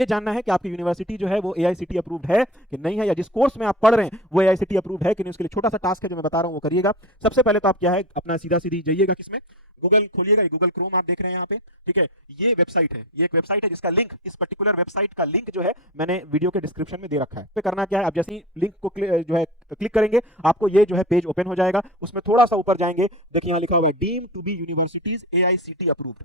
ये जानना है कि आपकी यूनिवर्सिटी जो है वो एआईसीटी अप्रूव्ड है कि नहीं है, या जिस कोर्स में आप पढ़ रहे हैं वो एआईसीटी अप्रूव्ड है कि नहीं। उसके लिए छोटा सा टास्क है जो मैं बता रहा हूं वो करिएगा। सबसे पहले तो आप क्या है अपना सीधा सीधी जाइएगा किसमें, गूगल खोलिएगा, गूगल क्रोम आप देख रहे हैं यहाँ पे, ठीक है। ये वेबसाइट है, ये एक वेबसाइट है जिसका लिंक, इस पर्टिकुलर वेबसाइट का लिंक जो है मैंने वीडियो के डिस्क्रिप्शन में दे रखा है। पे करना क्या है, आप जैसे ही लिंक को जो है क्लिक करेंगे आपको ये जो है पेज ओपन हो जाएगा। उसमें थोड़ा सा ऊपर जाएंगे, देखिए यहाँ लिखा हुआ है deemed to be universities AICTE approved.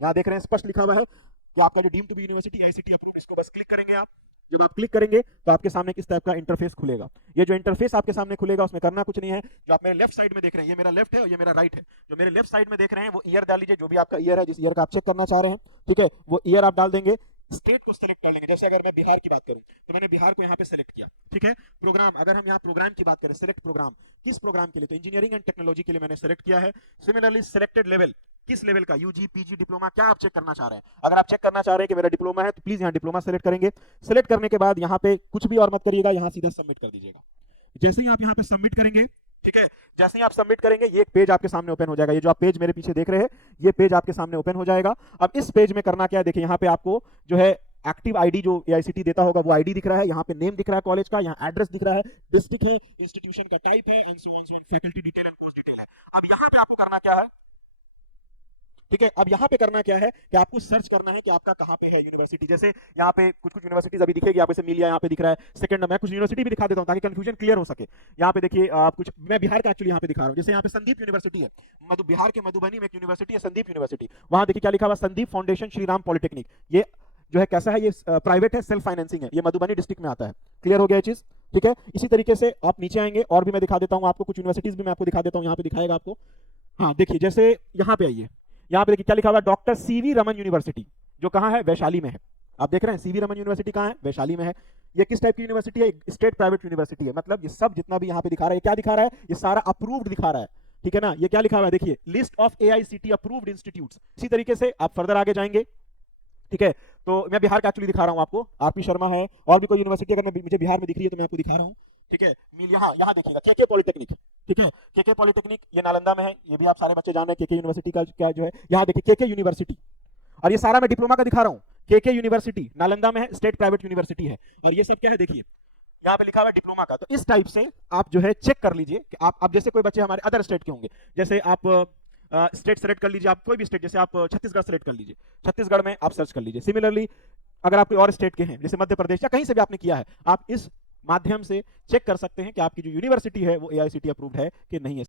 यहाँ देख रहे हैं स्पष्ट लिखा हुआ है कि आपका जो deemed to be university AICTE approved, इसको बस क्लिक करेंगे आप। जब आप क्लिक करेंगे तो आपके सामने किस टाइप का इंटरफेस खुलेगा। ये जो इंटरफेस आपके सामने खुलेगा उसमें करना कुछ नहीं है। जो आप मेरे लेफ्ट साइड में देख रहे हैं, ये मेरा लेफ्ट है और ये मेरा राइट है। जो मेरे लेफ्ट साइड में देख रहे हैं वो ईयर डाल लीजिए, जो भी आपका ईयर है, जिस ईयर का आप चेक करना चाह रहे हैं, ठीक है, वो ईयर आप डाल देंगे। स्टेट को सेलेक्ट कर लेंगे, जैसे अगर मैं बिहार की बात करूं तो मैंने बिहार को यहाँ पे सेलेक्ट किया, ठीक है। प्रोग्राम, अगर हम यहाँ प्रोग्राम की बात करें, सेलेक्ट प्रोग्राम, किस प्रोग्राम के लिए, तो इंजीनियरिंग एंड टेक्नोलॉजी के लिए मैंने सेलेक्ट किया है। सिमिलरली सिलेक्टेड लेवल, किस लेवल का, यूजी पीजी डिप्लोमा, क्या आप चेक करना चाह रहे हैं। अगर आप चेक करना चाह रहे हैं कि मेरा डिप्लोमा है तो प्लीज यहाँ डिप्लोमा सेलेक्ट करेंगे। सेलेक्ट करने के बाद यहाँ पे कुछ भी और मत करिएगा, यहाँ सीधा सबमिट कर दीजिएगा। जैसे ही आप यहाँ पे सबमिट करेंगे, ठीक है, जैसे ही आप सबमिट करेंगे ये एक पेज आपके सामने ओपन हो जाएगा। ये जो आप पेज मेरे पीछे देख रहे हैं ये पेज आपके सामने ओपन हो जाएगा। अब इस पेज में करना क्या है, देखिए यहाँ पे आपको जो है एक्टिव आईडी जो एआईसीटी देता होगा वो आईडी दिख रहा है, यहाँ पे नेम दिख रहा है कॉलेज का, यहाँ एड्रेस दिख रहा है, डिस्ट्रिक्ट है, इंस्टीट्यूशन का टाइप है, faculty detail and course detail है। अब यहाँ पे आपको करना क्या है, ठीक है, अब यहाँ पे करना क्या है कि आपको सर्च करना है कि आपका कहाँ पे है यूनिवर्सिटी। जैसे यहाँ पे कुछ कुछ यूनिवर्सिटीज अभी दिखेगी, आप इसे मिल यहाँ पे दिख रहा है सेकंड नंबर। मैं कुछ यूनिवर्सिटी भी दिखा देता हूँ ताकि कंफ्यूजन क्लियर हो सके। यहाँ पे देखिए आप कुछ, मैं बिहार का एक्चुअली यहाँ पे दिखा रहा हूँ। जैसे यहाँ पे संदीप यूनिवर्सिटी है, बिहार के मधुबनी में एक यूनिवर्सिटी है संदीप यूनिवर्सिटी। वहां देखिए क्या लिखा हुआ, संदीप फाउंडेशन श्री राम पॉलिटेक्निक। ये जो है कैसा है, ये प्राइवेट है, सेल्फ फाइनेंसिंग है, ये मधुबनी डिस्ट्रिक्ट में आता है। क्लियर हो गया चीज, ठीक है। इसी तरीके से आप नीचे आएंगे और भी मैं दिखा देता हूँ आपको, कुछ यूनिवर्सिटीज भी मैं आपको दिखा देता हूँ, यहाँ पे दिखाएगा आपको। हाँ देखिए, जैसे यहाँ पे आइए, यहाँ पे देखिए क्या लिखा हुआ है, डॉक्टर सीवी रमन यूनिवर्सिटी, जो कहाँ है, वैशाली में है। आप देख रहे हैं सीवी रमन यूनिवर्सिटी कहाँ है, वैशाली में है। ये किस टाइप की यूनिवर्सिटी है, स्टेट प्राइवेट यूनिवर्सिटी है। मतलब ये सब जितना भी यहाँ पे दिखा रहा है, क्या दिखा रहा है, ये सारा अप्रूव्ड दिखा रहा है, ठीक है ना। ये क्या लिखा हुआ है, देखिए list of AICT approved institutes. इसी तरीके से आप फर्दर आगे जाएंगे, ठीक है। तो मैं बिहार का एक्चुअली दिखा रहा हूँ आपको, आरपी शर्मा है, और भी कोई यूनिवर्सिटी अगर मुझे बिहार में दिख रही है तो मैं आपको दिखा रहा हूँ, ठीक है। यहाँ यहाँ देखिएगा केके पॉलिटेक्निक, ठीक है, केके पॉलिटेक्निक ये नालंदा में है। ये भी आप सारे बच्चे जान रहे हैं केके यूनिवर्सिटी का क्या जो है। यहाँ देखिए केके यूनिवर्सिटी, और ये सारा मैं डिप्लोमा का दिखा रहा हूँ। केके यूनिवर्सिटी नालंदा में है, स्टेट प्राइवेट यूनिवर्सिटी है। और ये सब क्या है, देखिए यहाँ पे लिखा हुआ है डिप्लोमा का। तो इस टाइप से आप जो है चेक कर लीजिए कि आप जैसे कोई बच्चे हमारे अदर स्टेट के होंगे, जैसे आप स्टेट सेलेक्ट कर लीजिए, आप कोई भी स्टेट, जैसे आप छत्तीसगढ़ सेलेक्ट कर लीजिए, छत्तीसगढ़ में आप सर्च कर लीजिए। सिमिलरली अगर आप कोई और स्टेट के हैं, जैसे मध्य प्रदेश या कहीं से भी आपने किया है, आप इस माध्यम से चेक कर सकते हैं कि आपकी जो यूनिवर्सिटी है वो एआईसीटी अप्रूव्ड है कि नहीं है।